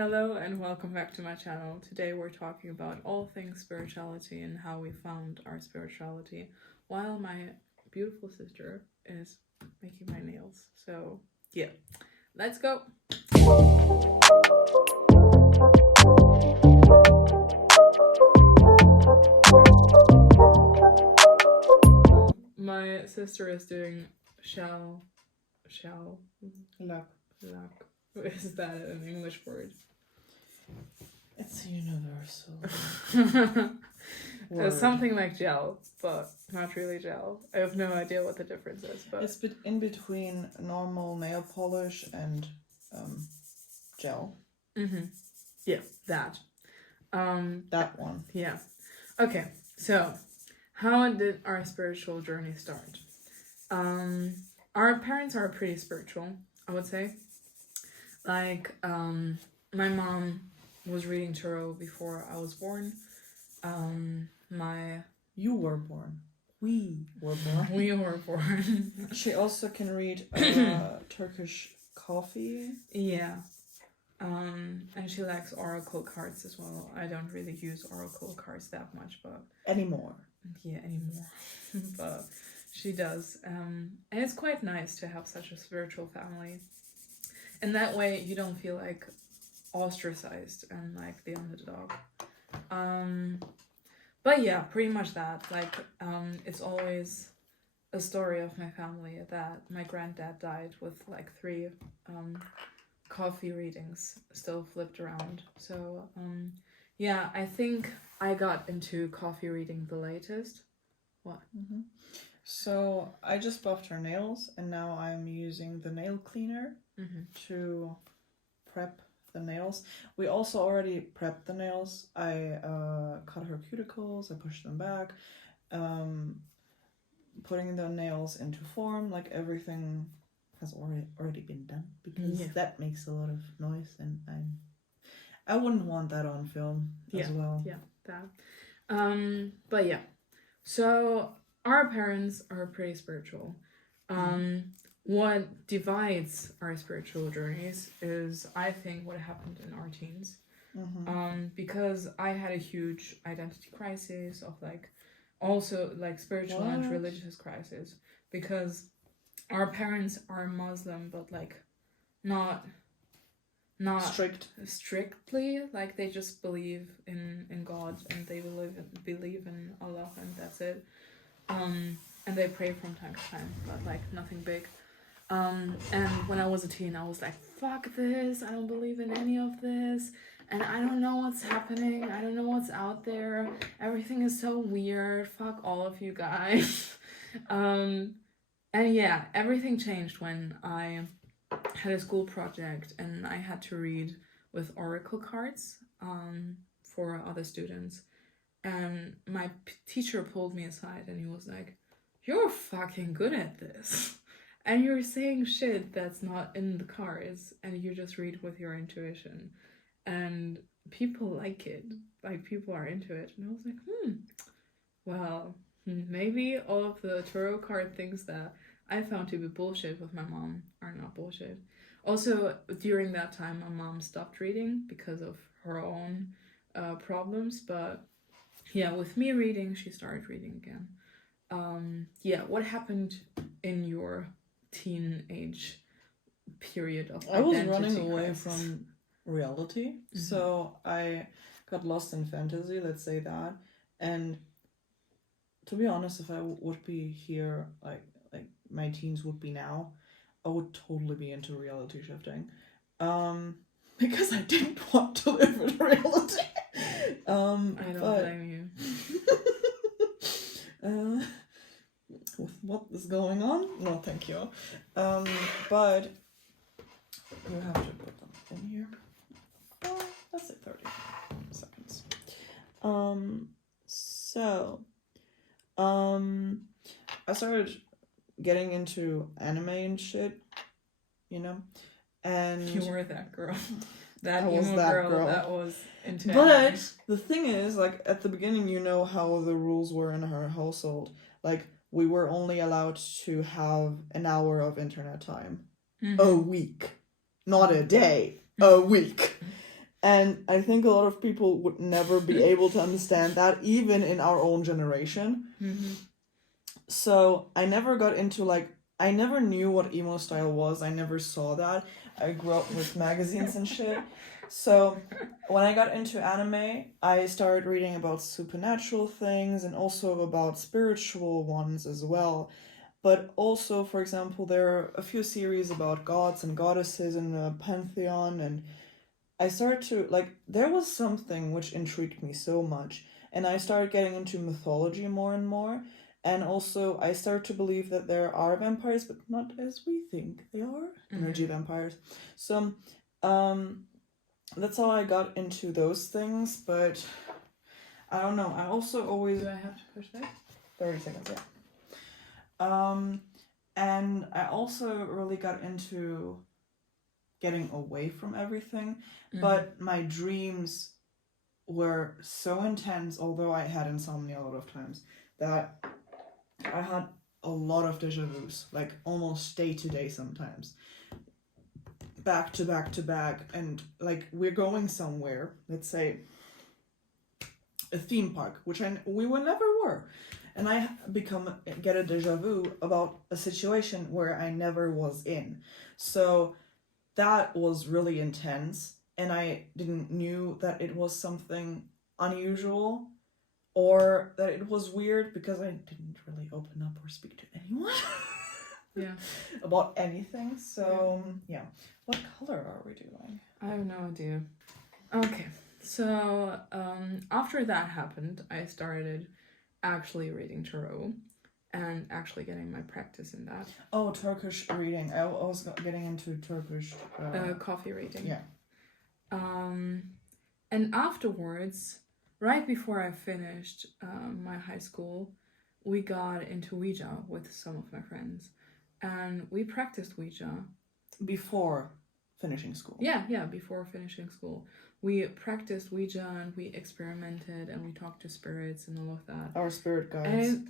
Hello and welcome back to my channel. Today we're talking about all things spirituality and how we found our spirituality while my beautiful sister is making my nails. So yeah, let's go. My sister is doing shell Luck. Is that an English word? It's universal. Something like gel, but not really gel. I have no idea what the difference is, but It's in between normal nail polish and gel. Yeah, that. That one. Yeah. Okay, so how did our spiritual journey start? Our parents are pretty spiritual, I would say. Like, my mom was reading tarot before I was born. You were born. We were born. We were born. She also can read Turkish coffee. Yeah. And she likes oracle cards as well. I don't really use oracle cards that much, but Anymore. But she does. And it's quite nice to have such a spiritual family. And that way you don't feel like ostracized and like the underdog. But yeah, pretty much that. Like, it's always a story of my family that my granddad died with like 3 coffee readings still flipped around. So yeah, I think I got into coffee reading the latest. What? Mm-hmm. So I just buffed her nails and now I'm using the nail cleaner to prep the nails. We also already prepped the nails. I cut her cuticles, I pushed them back, putting the nails into form, like everything has already been done because that makes a lot of noise and I wouldn't want that on film as well. Yeah, that. But yeah, so our parents are pretty spiritual. What divides our spiritual journeys is, I think, what happened in our teens. Because I had a huge identity crisis of like, also like spiritual and religious crisis, because our parents are Muslim, but like not strictly, like they just believe in God and they believe in Allah and that's it. And they pray from time to time, but like nothing big. And when I was a teen, I was like, fuck this, I don't believe in any of this, and I don't know what's happening, I don't know what's out there, everything is so weird, fuck all of you guys. And yeah, everything changed when I had a school project and I had to read with oracle cards for other students. And my teacher pulled me aside and he was like, you're fucking good at this. And you're saying shit that's not in the cards and you just read with your intuition. And people like it. Like, people are into it. And I was like, well, maybe all of the tarot card things that I found to be bullshit with my mom are not bullshit. Also, during that time, my mom stopped reading because of her own problems. But yeah, with me reading, she started reading again. Yeah, what happened in your teenage period of I was identity running away crisis? from reality, so I got lost in fantasy, let's say that. And to be honest, if I would be here, like my teens would be now, I would totally be into reality shifting, because I didn't want to live in reality. I don't blame you. With what is going on? No, thank you. But you have to put them in here. Let's say 30 seconds. I started getting into anime and shit, you know, and You were that girl. I That was emo that girl girl. that was into But anime. the thing is, like, at the beginning, you know how the rules were in her household. Like, we were only allowed to have an hour of internet time a week, not a day, a week. And I think a lot of people would never be able to understand that, even in our own generation. Mm-hmm. So I never got into like, I never knew what emo style was. I never saw that. I grew up with magazines and shit. So when I got into anime, I started reading about supernatural things and also about spiritual ones as well. But also, for example, there are a few series about gods and goddesses in the pantheon, and I started to like, there was something which intrigued me so much, and I started getting into mythology more and more. And also, I started to believe that there are vampires, but not as we think they are, energy vampires. So, that's how I got into those things. But I don't know. I also always, Do I have to push that? 30 seconds, yeah. And I also really got into getting away from everything, but my dreams were so intense, although I had insomnia a lot of times, that I had a lot of deja vus, like almost day to day sometimes, back to back to back. And like, we're going somewhere, let's say a theme park, which we were never were, and I get a deja vu about a situation where I never was in. So that was really intense, and I didn't knew that it was something unusual or that it was weird, because I didn't really open up or speak to anyone Yeah. about anything. So yeah, what color are we doing? I have no idea. Okay, so after that happened, I started actually reading tarot and actually getting my practice in that. Oh, Turkish reading. I was getting into Turkish. Coffee reading. Yeah. And afterwards, right before I finished my high school, we got into Ouija with some of my friends, and we practiced Ouija. Before finishing school. Yeah, before finishing school. We practiced Ouija and we experimented and we talked to spirits and all of that. Our spirit guides. And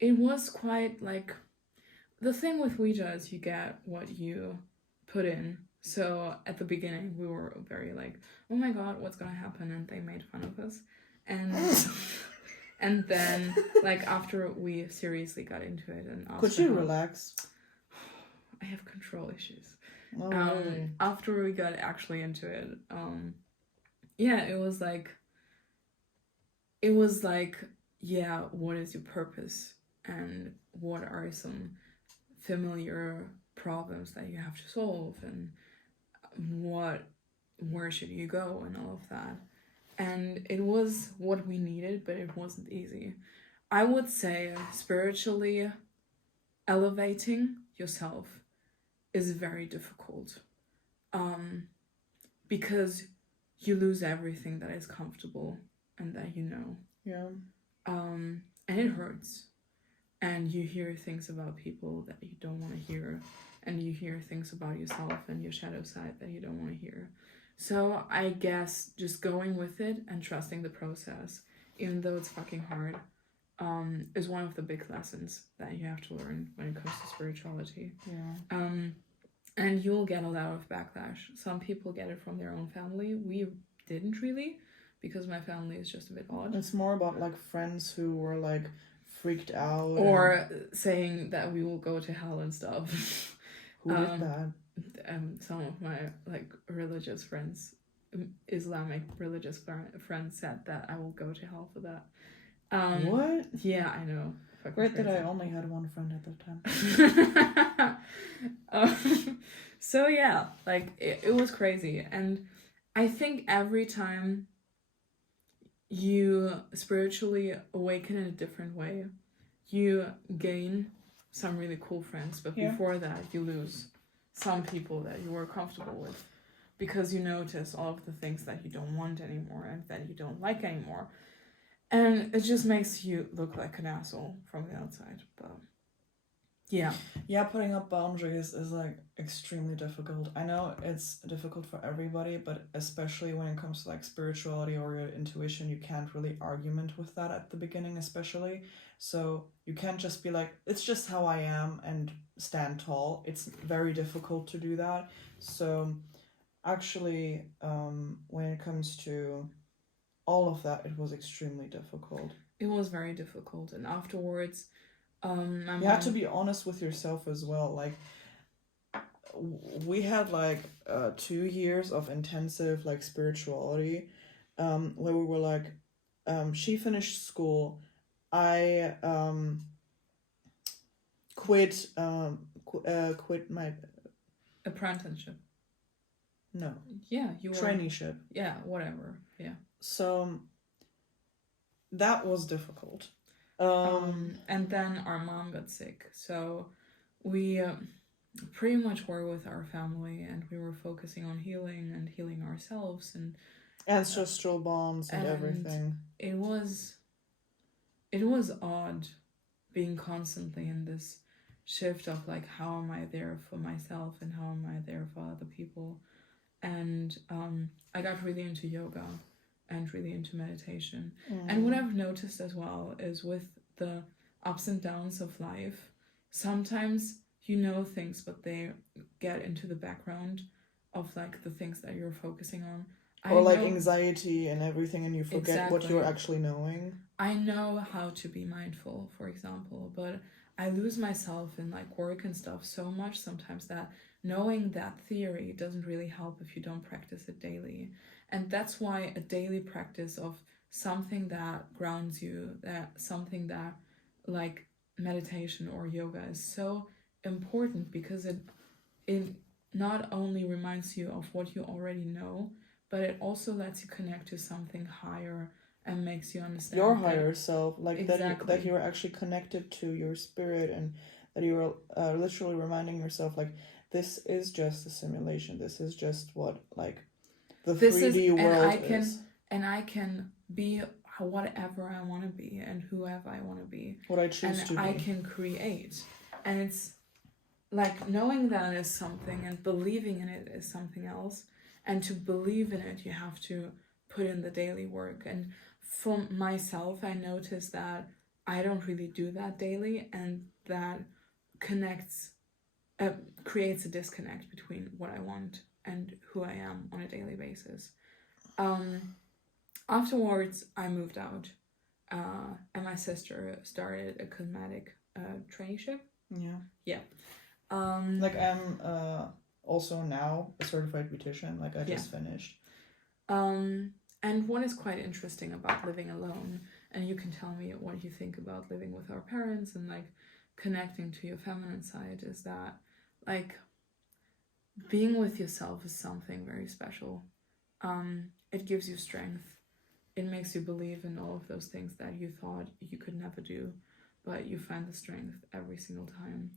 it was quite like, the thing with Ouija is you get what you put in. So at the beginning we were very like, oh my god, what's gonna happen? And they made fun of us. And and then like after we seriously got into it and asked, could you relax? I have control issues. Oh, really? After we got actually into it, yeah, it was like, yeah, what is your purpose and what are some familiar problems that you have to solve, and where should you go and all of that. And it was what we needed, but it wasn't easy. I would say spiritually elevating yourself is very difficult, because you lose everything that is comfortable and that you know. Yeah. And it hurts. And you hear things about people that you don't want to hear, and you hear things about yourself and your shadow side that you don't want to hear. So I guess just going with it and trusting the process, even though it's fucking hard, is one of the big lessons that you have to learn when it comes to spirituality. Yeah. And you'll get a lot of backlash. Some people get it from their own family. We didn't really, because my family is just a bit odd. It's more about like friends who were like freaked out, or saying that we will go to hell and stuff. Who did that? Some of my like religious friends, Islamic religious friends, said that I will go to hell for that. What? Yeah, I know. Great that I only had one friend at that time. So yeah, like it was crazy, and I think every time you spiritually awaken in a different way, you gain some really cool friends, but before that you lose some people that you were comfortable with, because you notice all of the things that you don't want anymore and that you don't like anymore, and it just makes you look like an asshole from the outside. But yeah, putting up boundaries is like extremely difficult. I know it's difficult for everybody, but especially when it comes to like spirituality or your intuition, you can't really argument with that at the beginning, especially. So you can't just be like, it's just how I am, and stand tall. It's very difficult to do that. So actually, when it comes to all of that, it was extremely difficult. It was very difficult, and afterwards, my You had to mom. be honest with yourself as well. Like, we had like 2 years of intensive like spirituality, where we were like, she finished school, I quit my Apprenticeship. no Yeah, you were. traineeship. Yeah, whatever. Yeah. So that was difficult. And then our mom got sick, so we pretty much were with our family, and we were focusing on healing and healing ourselves, and ancestral bonds and and everything. it was odd being constantly in this shift of like, how am I there for myself and how am I there for other people. And I got really into yoga and really into meditation. And what I've noticed as well is with the ups and downs of life, sometimes you know things, but they get into the background of like the things that you're focusing on. Or like anxiety and everything, and you forget what you're actually knowing. I know how to be mindful, for example, but I lose myself in like work and stuff so much sometimes that knowing that theory doesn't really help if you don't practice it daily. And that's why a daily practice of something that grounds you, that something that like meditation or yoga is so important, because it not only reminds you of what you already know, but it also lets you connect to something higher and makes you understand your higher self, like exactly. that you're actually connected to your spirit, and that you're literally reminding yourself like, this is just a simulation, this is just what like the 3D world is, and I can be whatever I want to be and whoever I want to be, what I choose to be. I can create. And it's like knowing that is something and believing in it is something else. And to believe in it, you have to put in the daily work. And for myself, I noticed that I don't really do that daily, and that creates a disconnect between what I want and who I am on a daily basis. Afterwards, I moved out, and my sister started a cosmetic traineeship. Yeah. Like I'm also now a certified beautician. Like I just finished. And what is quite interesting about living alone, and you can tell me what you think about living with our parents and like connecting to your feminine side, is that like being with yourself is something very special. It gives you strength. It makes you believe in all of those things that you thought you could never do, but you find the strength every single time.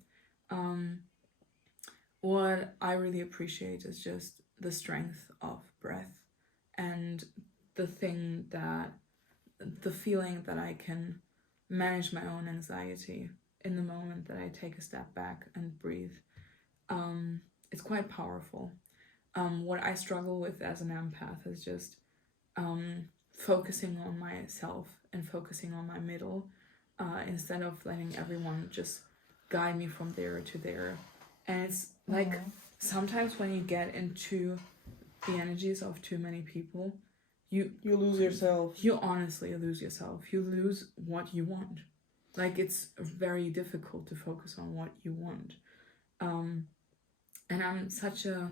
What I really appreciate is just the strength of breath, and the feeling that I can manage my own anxiety in the moment that I take a step back and breathe. It's quite powerful. What I struggle with as an empath is just focusing on myself and focusing on my middle, instead of letting everyone just guide me from there to there. And it's like sometimes when you get into the energies of too many people, you lose yourself. You honestly lose yourself. You lose what you want. Like it's very difficult to focus on what you want. And I'm such a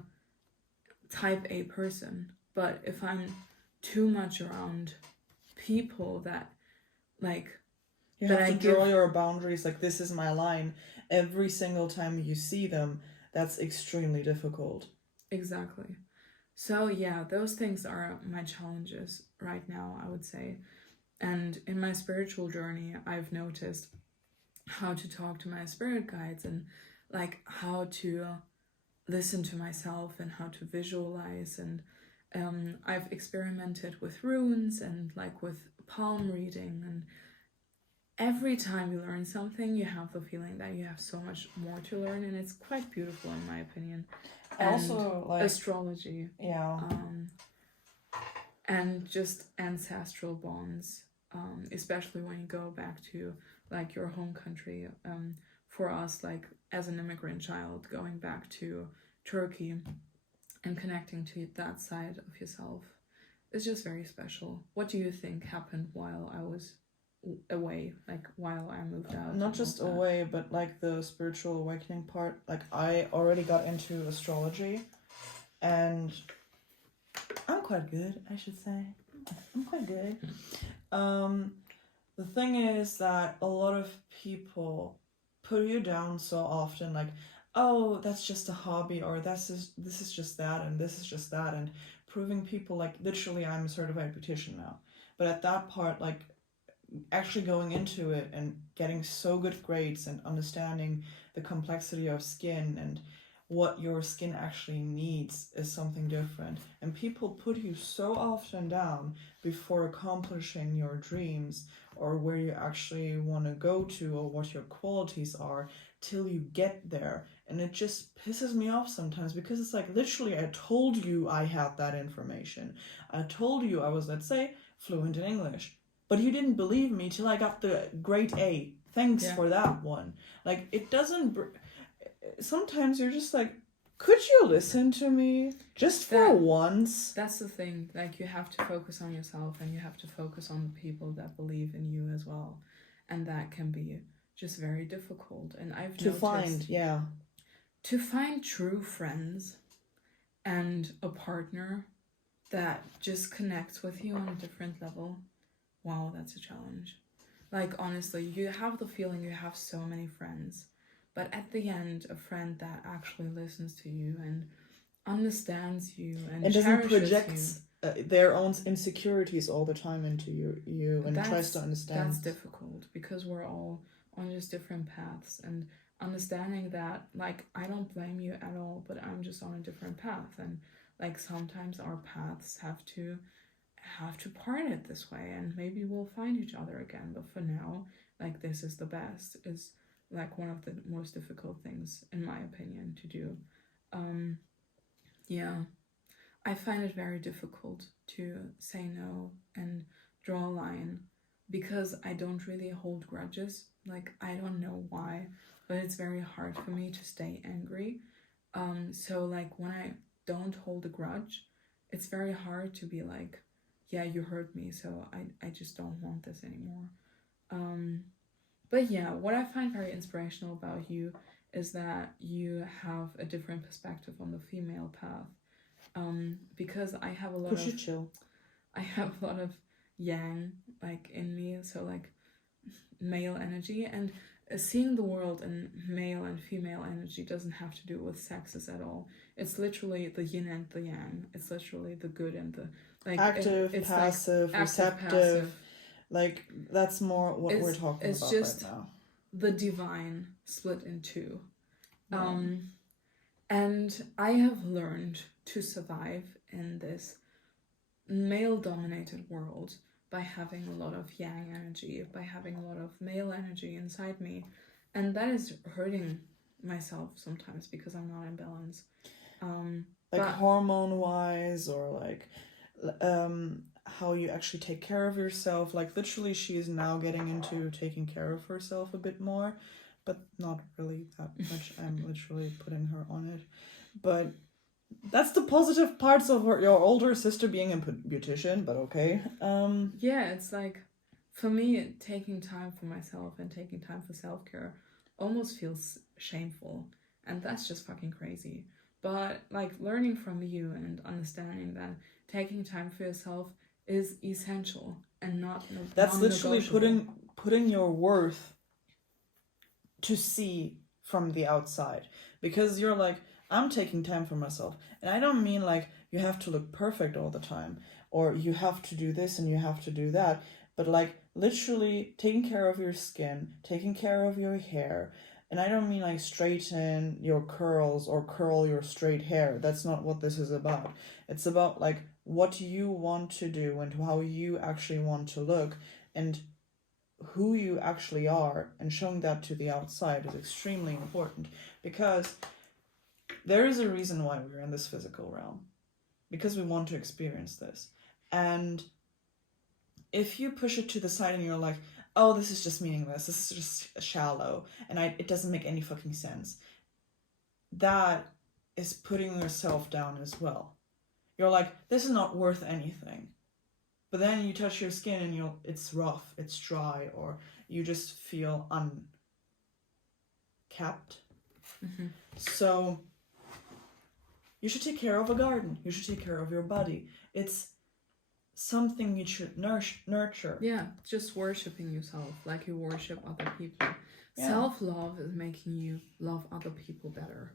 type A person, but if I'm too much around people that like you have to draw your boundaries, like this is my line, every single time you see them, that's extremely difficult. Exactly. So yeah, those things are my challenges right now, I would say. And in my spiritual journey, I've noticed how to talk to my spirit guides, and like how to listen to myself and how to visualize. And I've experimented with runes and like with palm reading, and every time you learn something, you have the feeling that you have so much more to learn, and it's quite beautiful in my opinion. And also like astrology, yeah, and just ancestral bonds, especially when you go back to like your home country. For us, like as an immigrant child going back to Turkey, and connecting to that side of yourself is just very special. What do you think happened while I was away, like while I moved out? Not just away, but like the spiritual awakening part. Like I already got into astrology, and I'm quite good, I should say. I'm quite good. The thing is that a lot of people put you down so often, like, oh, that's just a hobby, or this is just that, and this is just that, and proving people, like, literally I'm a certified beautician now. But at that part, like, actually going into it and getting so good grades and understanding the complexity of skin and what your skin actually needs is something different. And people put you so often down before accomplishing your dreams or where you actually want to go to or what your qualities are till you get there. And it just pisses me off sometimes because it's like, literally, I told you I had that information. I told you I was, let's say, fluent in English. But you didn't believe me till I got the grade A. Thanks for that one. Like, it doesn't... Sometimes you're just like, could you listen to me just for once? That's the thing. Like, you have to focus on yourself and you have to focus on the people that believe in you as well. And that can be just very difficult. And I've noticed... To find true friends and a partner that just connects with you on a different level, wow, that's a challenge. Like, honestly, you have the feeling you have so many friends, but at the end, a friend that actually listens to you and understands you and doesn't project their own insecurities all the time into you and tries to understand. That's difficult because we're all on just different paths, and understanding that, like, I don't blame you at all, but I'm just on a different path, and like sometimes our paths have to part it this way, and maybe we'll find each other again, but for now, like, this is the best is like one of the most difficult things in my opinion to do. I find it very difficult to say no and draw a line because I don't really hold grudges. Like, I don't know why, but it's very hard for me to stay angry. So like when I don't hold a grudge, it's very hard to be like, yeah, you hurt me, so I just don't want this anymore. But yeah, what I find very inspirational about you is that you have a different perspective on the female path. Because I have a lot I have a lot of yang, like, in me, so like male energy, and seeing the world in male and female energy doesn't have to do with sexes at all. It's literally the yin and the yang. It's literally the good and the like active, passive, like receptive. Passive. Like, that's more what we're talking about right now. The divine split in two. Yeah. And I have learned to survive in this male-dominated world by having a lot of yang energy, by having a lot of male energy inside me. And that is hurting myself sometimes because I'm not in balance. Like hormone-wise, or like how you actually take care of yourself. Like, literally, she is now getting into taking care of herself a bit more, but not really that much. I'm literally putting her on it. But that's the positive parts of your older sister being a beautician, but okay. Yeah, it's like, for me, taking time for myself and taking time for self-care almost feels shameful, and that's just fucking crazy. But like, learning from you and understanding that taking time for yourself is essential and not that's literally putting your worth to see from the outside, because you're like, I'm taking time for myself, and I don't mean like you have to look perfect all the time or you have to do this and you have to do that, but like literally taking care of your skin, taking care of your hair. And I don't mean like straighten your curls or curl your straight hair. That's not what this is about. It's about like what you want to do and how you actually want to look and who you actually are, and showing that to the outside is extremely important, because there is a reason why we're in this physical realm, because we want to experience this. And if you push it to the side and you're like, oh, this is just meaningless, this is just shallow, and it doesn't make any fucking sense, that is putting yourself down as well. You're like, this is not worth anything. But then you touch your skin and it's rough, it's dry, or you just feel uncapped. Mm-hmm. So you should take care of a garden. You should take care of your body. It's something you should nurture. Yeah, just worshipping yourself like you worship other people. Yeah. Self-love is making you love other people better.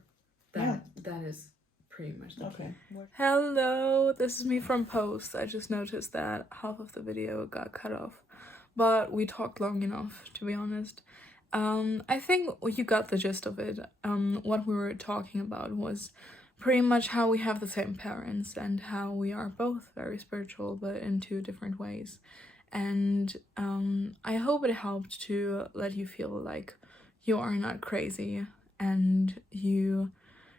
That is pretty much the key. Hello, this is me from post. I just noticed that half of the video got cut off, but we talked long enough, to be honest. I think you got the gist of it. What we were talking about was pretty much how we have the same parents and how we are both very spiritual, but in two different ways. And I hope it helped to let you feel like you are not crazy and you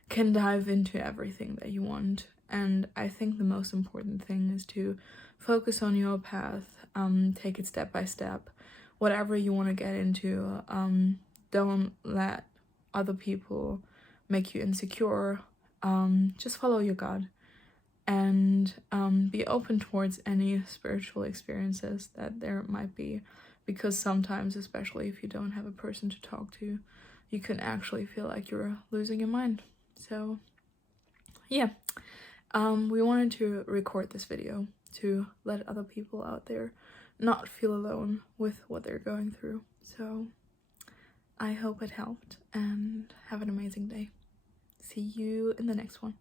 can dive into everything that you want. And I think the most important thing is to focus on your path, take it step by step. Whatever you want to get into, don't let other people make you insecure. Just follow your gut and be open towards any spiritual experiences that there might be, because sometimes, especially if you don't have a person to talk to, you can actually feel like you're losing your mind. So yeah, we wanted to record this video to let other people out there not feel alone with what they're going through. So I hope it helped, and have an amazing day. See you in the next one.